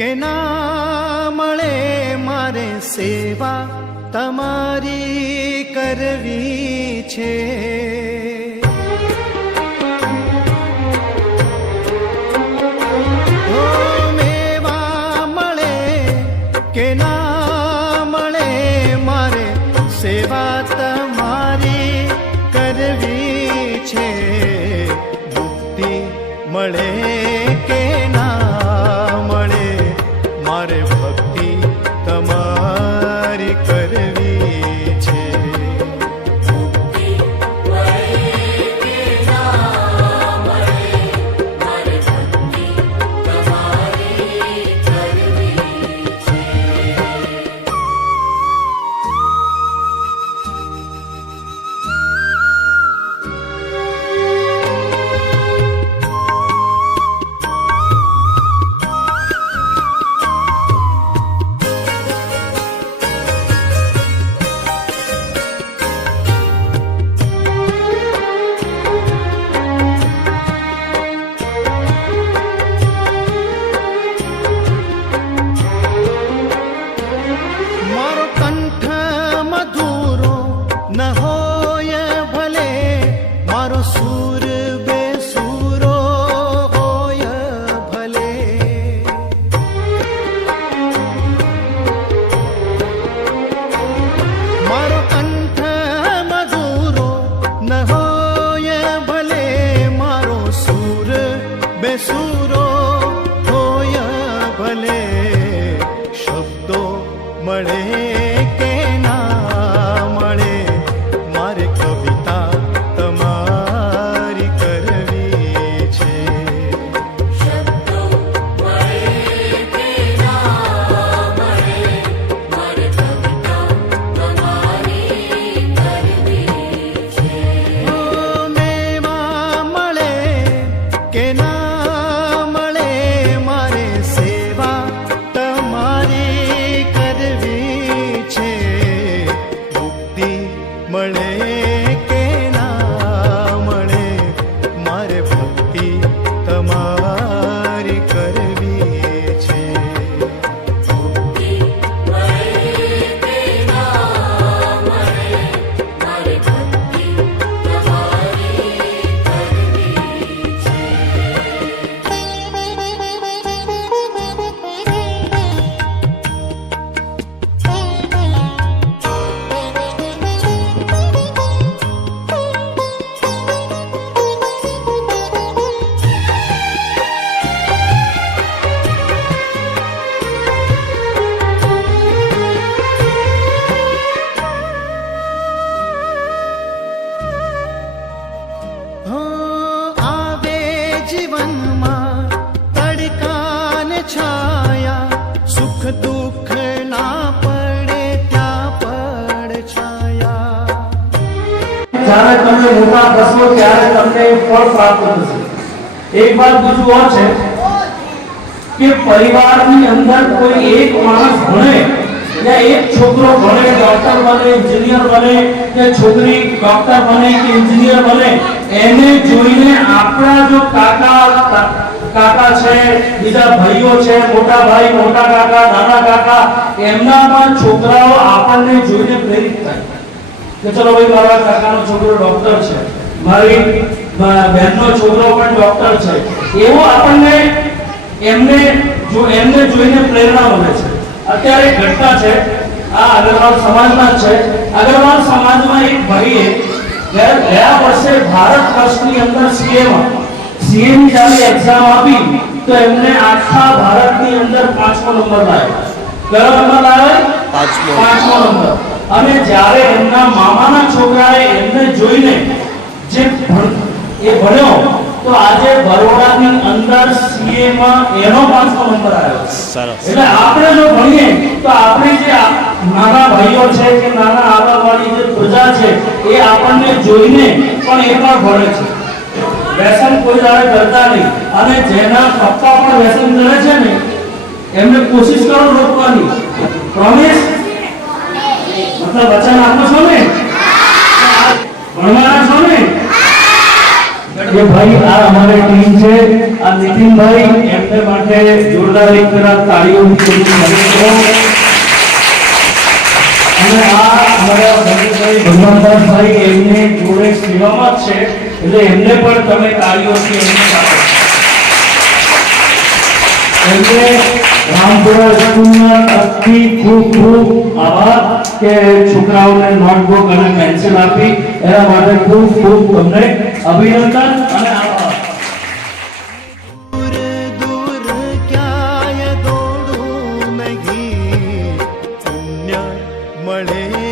કે ના મળે મારે સેવા તમારી કરવી છે. મેવા મળે કે ના મળે મારે સેવા તમારી કરવી છે. મુક્તિ મળે કે ના મળે મારે ભક્તિ તમારી કરવી છે. બેસુરો હોય ભલે શબ્દો મળે કે ના મળે મારે કવિતા તમારી કરવી છે. મેવા મળે કે ના મળે કે ના મળે મારે ભક્તિ તમારી કરવી છે. જીવનમાં તડકા ને છાયા સુખ દુઃખ ના પડે ત્યાં પડ છાયા. જ્યારે તમે મોટા થશો ત્યારે તમને ફળ પ્રાપ્ત થશે. એક વાત બીજું આ છે કે પરિવારની અંદર કોઈ એક માણસ ભણે या एक छोकरो भणे डॉक्टर बने इंजीनियर बने या छोकरी डॉक्टर बने कि इंजीनियर बने એને જોઈને આપણા જો કાકા છે બીજા ભાઈઓ છે મોટા ભાઈ મોટા કાકા નાના કાકા એમનામાં છોકરાઓ આપણને જોઈને પ્રેરિત થાય કે ચલો ભાઈ મારા કાકાનો છોકરો ડોક્ટર છે મારી બહેનનો છોકરો પણ ડોક્ટર છે એવો આપણને એમને જોઈને પ્રેરણા મળે છે. અત્યારે ઘટના છે આ અગ્રવાલ સમાજમાં છે. અગ્રવાલ સમાજમાં એક ભાઈએ ગયા વર્ષે ભારત વર્ષની અંદર સીએ ની જ્યારે એક્ઝામ આપી તો એમને આખા ભારતની અંદર 5મો નંબર લાવ્યો. કયો નંબર લાવ્યો? 5મો નંબર. અને જ્યારે એમના મામાના છોકરાએ એમને જોઈને જે એ ભણ્યો તો આજે બરોડાની અંદર સીએ માં એનો 5મો નંબર આવ્યો. એટલે આપણે જો ભણીએ તો આપણી જે નાના ભાઈઓ છે કે નાના આગળવાળી જે પ્રજા છે એ આપણને જોઈને પણ એ પણ ભણે છે. વ્યસન કોઈ દાડે કરતા નહીં અને જેના પપ્પા પણ વ્યસન કરે છે ને એમને કોશિશ કરો રોકવાની. પ્રોમિસ મતલબ વચન આપો છો ને? ભણવાના છો ને? કે ભાઈ આ અમારી ટીમ છે, આ નીતિનભાઈ એમને માટે જોરદાર એક તરફ તાળીઓથી સ્વાગત કરો. અને આ અમારા ભગતભાઈ ભગવાનદાસભાઈ એમને જોડે સેવામાં જ છે, એટલે એમને પણ તમે તાળીઓથી એમને આપો. એમને રામપુરા સ્કૂલના તરફથી ખૂબ ખૂબ આભાર કે છોકરાઓને નોટબુક અને પેન્સિલ આપી, એના માટે ખૂબ ખૂબ તમને અભિનંદન અને આભાર. दूर दूर क्याय दौड़ू नहीं, पुण्य મળે